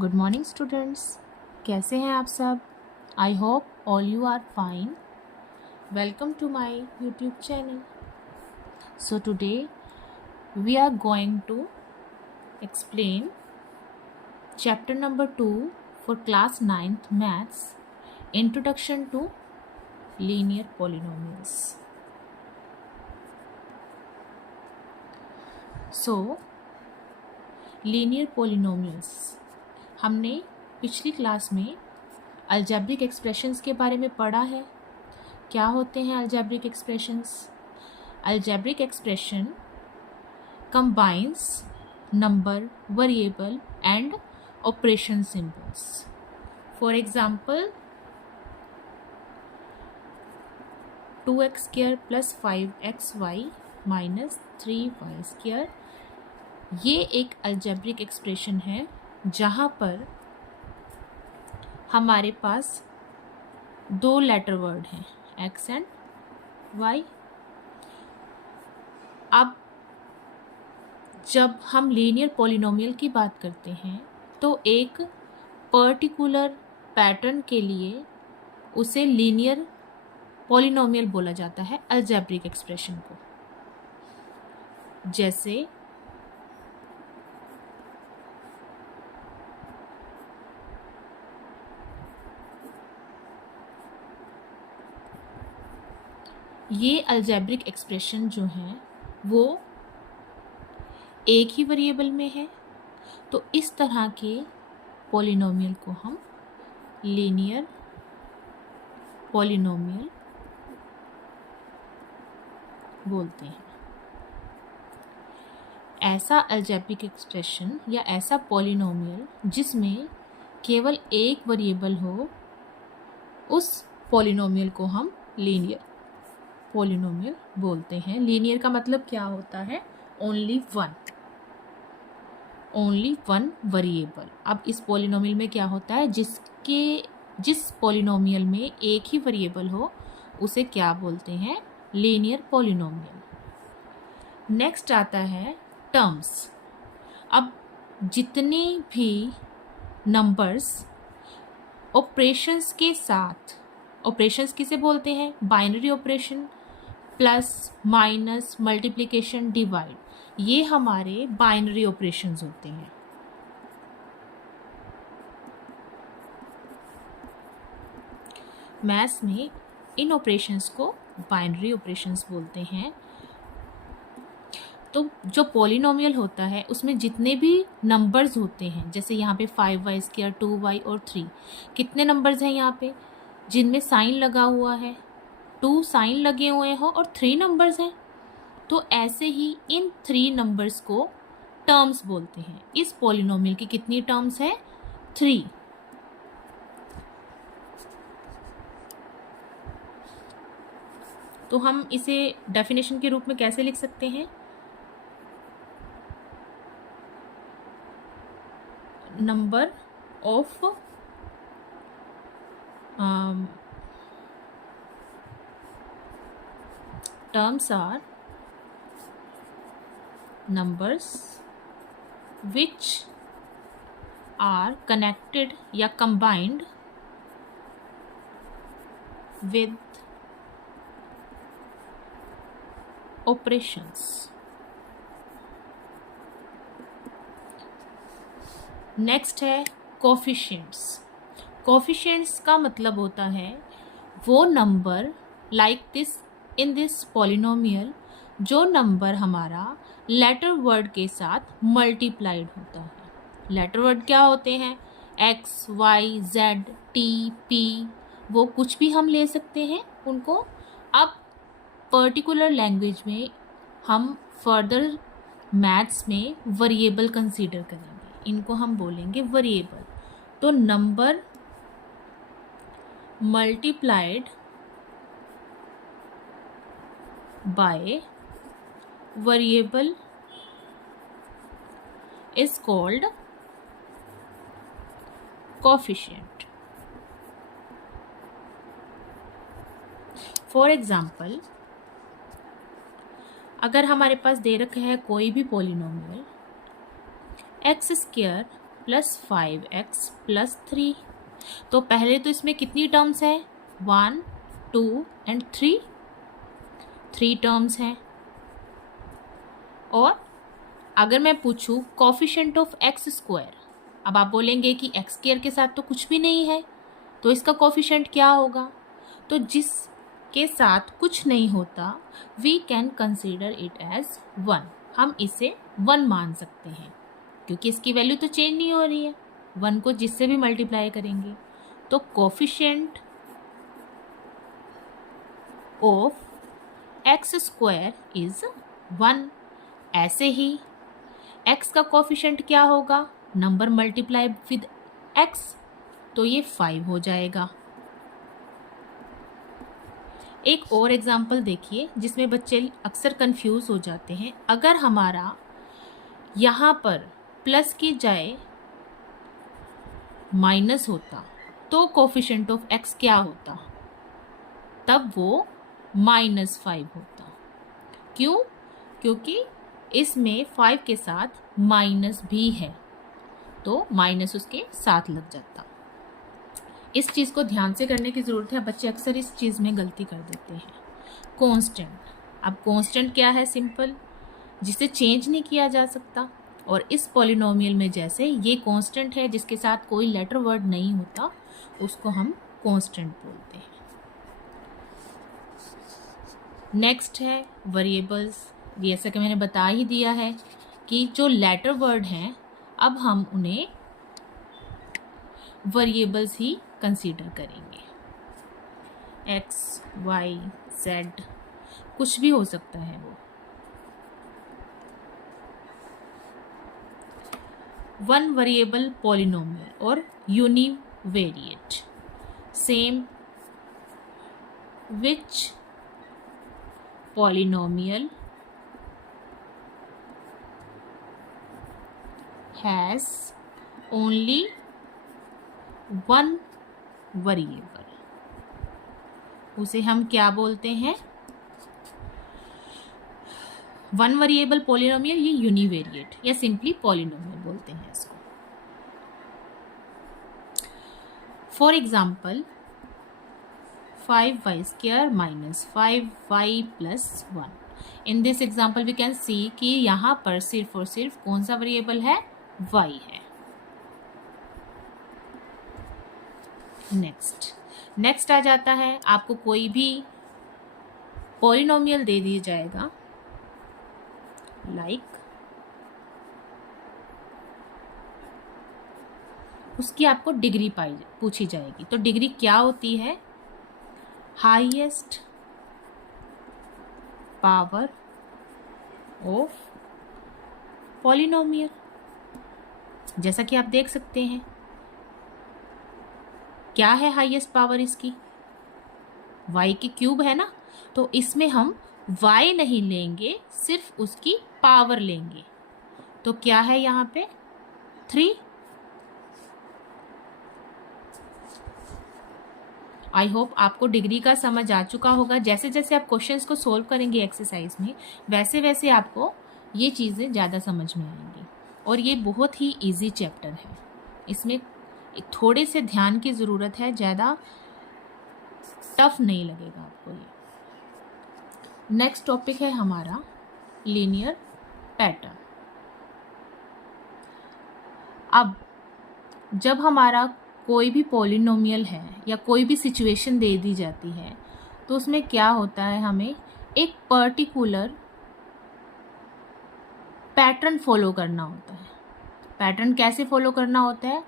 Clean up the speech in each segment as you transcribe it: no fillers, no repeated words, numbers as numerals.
Good morning students, कैसे हैं आप सब? I hope all you are fine. Welcome to my YouTube channel. So today we are going to explain chapter number 2 for class 9th maths, introduction to linear polynomials. So linear polynomials हमने पिछली class में algebraic expressions के बारे में पढ़ा है. क्या होते हैं algebraic expressions? Algebraic expression combines number, variable and operation symbols. For example 2x² + 5xy - 3y². ये एक अलजेब्रिक एक्सप्रेशन है जहाँ पर हमारे पास दो लेटर वर्ड हैं, x एंड y. अब जब हम लीनियर पॉलिनोमियल की बात करते हैं तो एक पर्टिकुलर पैटर्न के लिए उसे लीनियर पॉलिनोमियल बोला जाता है, अलजेब्रिक एक्सप्रेशन को. जैसे ये अलजेब्रिक एक्सप्रेशन जो है वो एक ही वेरिएबल में है, तो इस तरह के पॉलिनोमियल को हम लीनियर पॉलिनोमियल बोलते हैं. ऐसा अलजेब्रिक एक्सप्रेशन या ऐसा पॉलिनोमियल जिसमें केवल एक वेरिएबल हो, उस पॉलिनोमियल को हम लीनियर पॉलिनोमियल बोलते हैं. लीनियर का मतलब क्या होता है? Only one variable. अब इस पॉलिनोमियल में क्या होता है? जिस पॉलिनोमियल में एक ही वेरिएबल हो उसे क्या बोलते हैं? Linear polynomial. नेक्स्ट आता है टर्म्स. अब जितने भी नंबर्स ऑपरेशंस के साथ, ऑपरेशंस किसे बोलते हैं? Binary operation, plus, minus, multiplication, divide, ये हमारे बाइनरी ऑपरेशंस होते हैं. मैथ्स में इन ऑपरेशंस को बाइनरी ऑपरेशंस बोलते हैं. तो जो पॉलिनोमियल होता है उसमें जितने भी नंबर्स होते हैं, जैसे यहाँ पे 5y², 2y और 3, कितने नंबर्स हैं यहाँ पे जिनमें साइन लगा हुआ है? 2 साइन लगे हुए हो और 3 नंबर्स हैं. तो ऐसे ही इन 3 नंबर्स को टर्म्स बोलते हैं. इस पॉलिनोमियल की कितनी टर्म्स है? 3. तो हम इसे डेफिनेशन के रूप में कैसे लिख सकते हैं? Number of terms are numbers which are connected या combined with operations. नेक्स्ट है कोफिशिएंट्स. कोफिशिएंट्स का मतलब होता है वो number like this in this polynomial, जो नंबर हमारा लेटर वर्ड के साथ मल्टीप्लाइड होता है. लेटर वर्ड क्या होते हैं? x, y, z, t, p, वो कुछ भी हम ले सकते हैं उनको. अब पर्टिकुलर लैंग्वेज में हम फर्दर मैथ्स में वेरिएबल कंसीडर करेंगे, इनको हम बोलेंगे वेरिएबल. तो number multiplied by variable is called coefficient. For example, अगर हमारे पास दे रखा है कोई भी polynomial x² plus 5x plus 3। तो पहले तो इसमें कितनी टर्म्स है, 1 2 एंड 3 टर्म्स हैं। और अगर मैं पूछूं कोफिशिएंट ऑफ एक्स स्क्वायर, अब आप बोलेंगे कि एक्स स्क्वायर के साथ तो कुछ भी नहीं है, तो इसका कोफिशिएंट क्या होगा। तो जिसके साथ कुछ नहीं होता we can consider it as 1, हम इसे 1 मान सकते हैं, क्योंकि इसकी वैल्यू तो चेंज नहीं हो रही है, 1 को जिससे भी मल्टीप्लाई करेंगे। तो coefficient of x square is 1। ऐसे ही x का कोफिशिएंट क्या होगा, नंबर मल्टीप्लाई विद x, तो ये 5 हो जाएगा। एक और एग्जाम्पल देखिए जिसमें बच्चे अक्सर कंफ्यूज हो जाते हैं। अगर हमारा यहाँ पर प्लस की जाए माइनस होता तो कोफिशिएंट ऑफ x क्या होता, तब वो -5 होता। क्यों, क्योंकि इसमें 5 के साथ माइनस भी है, तो माइनस उसके साथ लग जाता। इस चीज़ को ध्यान से करने की ज़रूरत है, बच्चे अक्सर इस चीज़ में गलती कर देते हैं। कांस्टेंट, अब कांस्टेंट क्या है, सिंपल, जिसे चेंज नहीं किया जा सकता। और इस पॉलिनोमियल में जैसे ये कांस्टेंट है जिसके साथ कोई लेटर वर्ड नहीं होता, उसको हम कांस्टेंट बोलते हैं। नेक्स्ट है वेरिएबल्स। जैसा कि मैंने बता ही दिया है कि जो लेटर वर्ड हैं अब हम उन्हें वेरिएबल्स ही कंसीडर करेंगे। x, y, z कुछ भी हो सकता है वो। वन वेरिएबल पॉलिनोमियल और univariate, same which polynomial has only one variable, उसे हम क्या बोलते हैं, वन वेरिएबल पॉलिनोमियल, ये यूनिवेरिएट या सिंपली पॉलिनोमियल बोलते हैं इसको। For example 5y² minus 5y plus 1। In this example we can see कि यहाँ पर सिर्फ और सिर्फ कौन सा वेरिएबल है, y है। नेक्स्ट आ जाता है, आपको कोई भी पॉलिनोमियल दे दिया जाएगा, लाइक उसकी आपको डिग्री पूछी जाएगी। तो डिग्री क्या होती है, हाईएस्ट पावर ऑफ पॉलिनोमियल। जैसा कि आप देख सकते हैं, क्या है हाईएस्ट पावर इसकी, y की क्यूब है ना, तो इसमें हम y नहीं लेंगे, सिर्फ उसकी पावर लेंगे। तो क्या है यहाँ पे 3। आई होप आपको डिग्री का समझ आ चुका होगा। जैसे जैसे आप क्वेश्चंस को सोल्व करेंगे एक्सरसाइज में, वैसे वैसे आपको ये चीज़ें ज़्यादा समझ में आएंगी। और ये बहुत ही इजी चैप्टर है, इसमें थोड़े से ध्यान की ज़रूरत है, ज़्यादा टफ नहीं लगेगा आपको ये। नेक्स्ट टॉपिक है हमारा लीनियर पैटर्न। अब जब हमारा कोई भी पॉलिनोमियल है या कोई भी सिचुएशन दे दी जाती है, तो उसमें क्या होता है, हमें एक पर्टिकुलर पैटर्न फॉलो करना होता है। पैटर्न कैसे फॉलो करना होता है,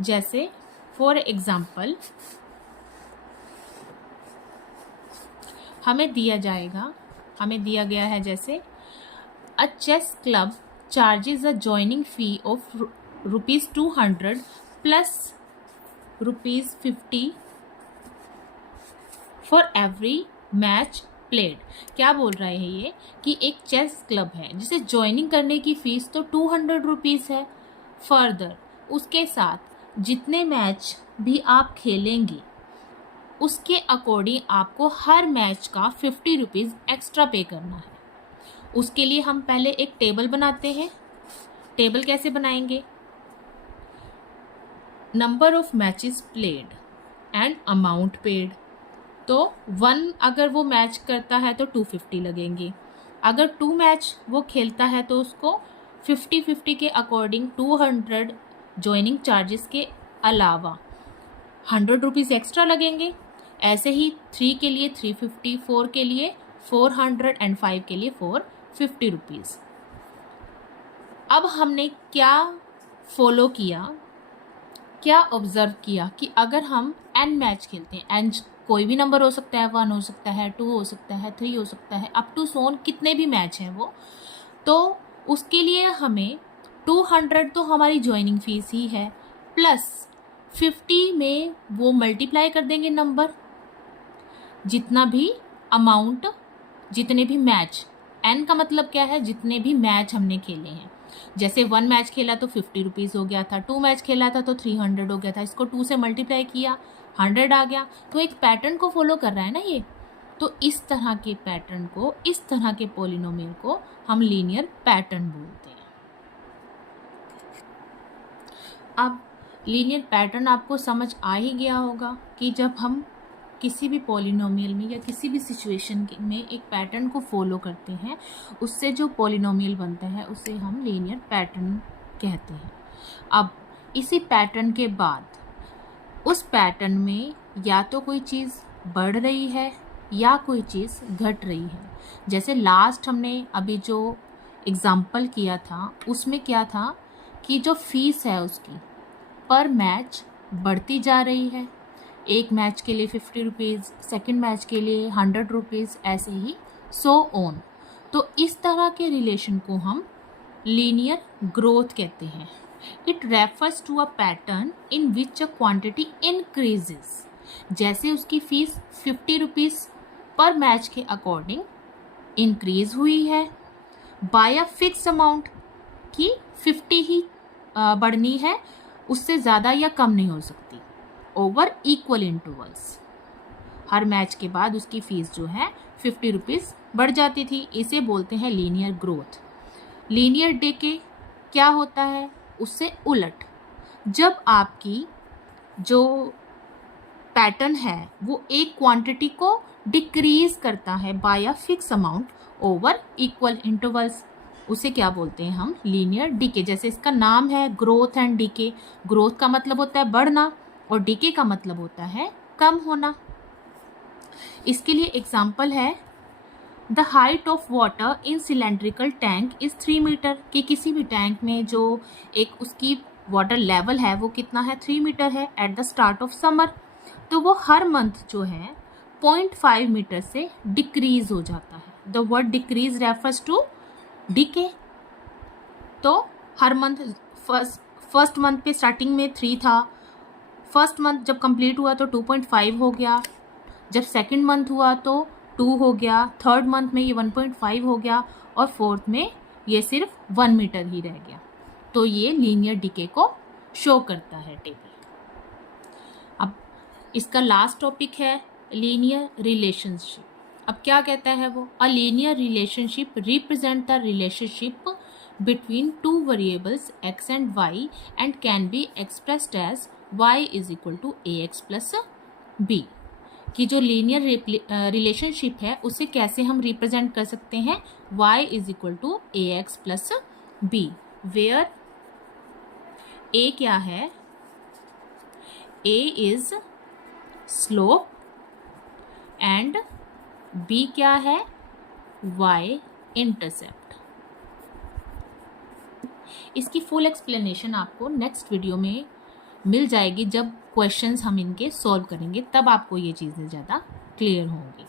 जैसे फॉर एग्जाम्पल हमें दिया गया है जैसे a chess club charges a joining fee of ₹200 plus ₹50 for every match played. क्या बोल रहे हैं ये कि एक चेस क्लब है जिसे ज्वाइनिंग करने की फीस तो ₹200 है, फर्दर उसके साथ जितने मैच भी आप खेलेंगे उसके अकॉर्डिंग आपको हर मैच का ₹50 एक्स्ट्रा पे करना है। उसके लिए हम पहले एक टेबल बनाते हैं। टेबल कैसे बनाएंगे, number of matches played and amount paid. तो 1 अगर वो मैच करता है तो 250 लगेंगे। अगर 2 मैच वो खेलता है तो उसको 50-50 के अकॉर्डिंग 200 ज्वाइनिंग चार्जेस के अलावा 100 रुपीज़ एक्स्ट्रा लगेंगे। ऐसे ही 3 के लिए 350, 4 के लिए 400 एंड 5 के लिए 450 रुपीज़। अब हमने क्या फॉलो किया, क्या ऑब्जर्व किया कि अगर हम n मैच खेलते हैं, n कोई भी नंबर हो सकता है, 1 हो सकता है, 2 हो सकता है, 3 हो सकता है, अप टू सोन कितने भी मैच हैं वो, तो उसके लिए हमें 200 तो हमारी ज्वाइनिंग फीस ही है, प्लस 50 में वो मल्टीप्लाई कर देंगे नंबर, जितना भी अमाउंट, जितने भी मैच, n का मतलब क्या है, जितने भी मैच हमने खेले हैं। जैसे 1 मैच खेला तो 50 रुपीज़ हो गया था, 2 मैच खेला था तो 300 हो गया था, इसको 2 से मल्टीप्लाई किया 100 आ गया। तो एक पैटर्न को फॉलो कर रहा है ना ये। तो इस तरह के पैटर्न को, इस तरह के पॉलिनोमियल को हम लीनियर पैटर्न बोलते हैं। अब लीनियर पैटर्न आपको समझ आ ही गया होगा कि जब हम किसी भी पॉलिनोमियल में या किसी भी सिचुएशन में एक पैटर्न को फॉलो करते हैं, उससे जो पॉलिनोमियल बनता है उसे हम लीनियर पैटर्न कहते हैं। अब इसी पैटर्न के बाद उस पैटर्न में या तो कोई चीज़ बढ़ रही है या कोई चीज़ घट रही है। जैसे लास्ट हमने अभी जो एग्जाम्पल किया था उसमें क्या था कि जो फीस है उसकी पर मैच बढ़ती जा रही है। एक मैच के लिए 50 रुपीज़, सेकेंड मैच के लिए 100 रुपीज़, ऐसे ही सो ऑन। तो इस तरह के रिलेशन को हम लीनियर ग्रोथ कहते हैं। It refers to a pattern in which a quantity increases. जैसे उसकी फीस 50 रुपीज़ पर मैच के अकॉर्डिंग इंक्रीज हुई है बाय अ फिक्स अमाउंट, कि 50 ही बढ़नी है, उससे ज़्यादा या कम नहीं हो सकती, ओवर इक्वल इंटरवल्स। हर मैच के बाद उसकी फीस जो है 50 रुपीज़ बढ़ जाती थी। इसे बोलते हैं लीनियर ग्रोथ। लीनियर डिके क्या होता है, उससे उलट, जब आपकी जो पैटर्न है वो एक क्वांटिटी को डिक्रीज करता है by a fix amount over equal intervals, उसे क्या बोलते हैं हम, लीनियर डिके। जैसे इसका नाम है ग्रोथ एंड डिके। ग्रोथ का मतलब होता है बढ़ना और डिके का मतलब होता है कम होना। इसके लिए एग्जाम्पल है the height of water in cylindrical tank is 3 metre, कि किसी भी टैंक में जो एक उसकी वाटर लेवल है वो कितना है, 3 मीटर है at the start of summer. तो वो हर मंथ जो है 0.5 मीटर से डिक्रीज हो जाता है। The word decrease refers to decay. तो हर मंथ फर्स्ट मंथ पे स्टार्टिंग में 3 था, फर्स्ट मंथ जब कंप्लीट हुआ तो 2.5 हो गया, जब सेकंड मंथ हुआ तो 2 हो गया, थर्ड मंथ में ये 1.5 हो गया और फोर्थ में ये सिर्फ 1 मीटर ही रह गया। तो ये लीनियर डिके को शो करता है टेबल। अब इसका लास्ट टॉपिक है लीनियर रिलेशनशिप। अब क्या कहता है वो, a linear relationship represent the relationship between two variables x and y and can be expressed as y is equal to ax plus b। कि जो लीनियर रिलेशनशिप है उसे कैसे हम रिप्रेजेंट कर सकते हैं, y is equal to ax plus b, where a क्या है, a is slope and b क्या है, y इंटरसेप्ट। इसकी फुल एक्सप्लेनेशन आपको नेक्स्ट वीडियो में मिल जाएगी, जब क्वेश्चंस हम इनके सॉल्व करेंगे तब आपको ये चीज़ें ज़्यादा क्लियर होंगी।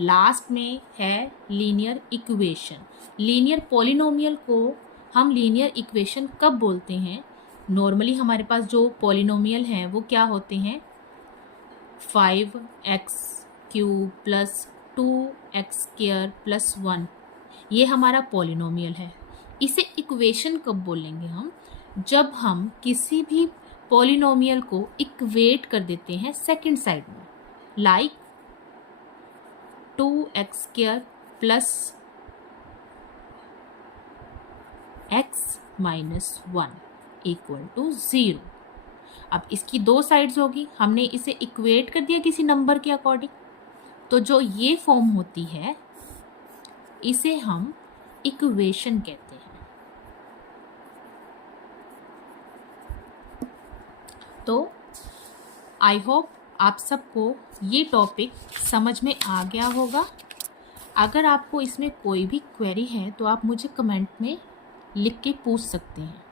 लास्ट में है लीनियर इक्वेशन। लीनियर पॉलिनोमियल को हम लीनियर इक्वेशन कब बोलते हैं, नॉर्मली हमारे पास जो पॉलिनोमियल हैं वो क्या होते हैं, 5x³ प्लस 2x² प्लस 1, ये हमारा पॉलिनोमियल है। इसे इक्वेशन कब बोलेंगे हम, जब हम किसी भी पॉलिनोमियल को इक्वेट कर देते हैं सेकंड साइड में, like 2x² plus x - 1 equal to 0। अब इसकी दो साइड्स होगी, हमने इसे इक्वेट कर दिया किसी नंबर के अकॉर्डिंग, तो जो ये फॉर्म होती है इसे हम इक्वेशन कहते हैं। तो आई होप आप सबको ये टॉपिक समझ में आ गया होगा। अगर आपको इसमें कोई भी क्वेरी है तो आप मुझे कमेंट में लिख के पूछ सकते हैं।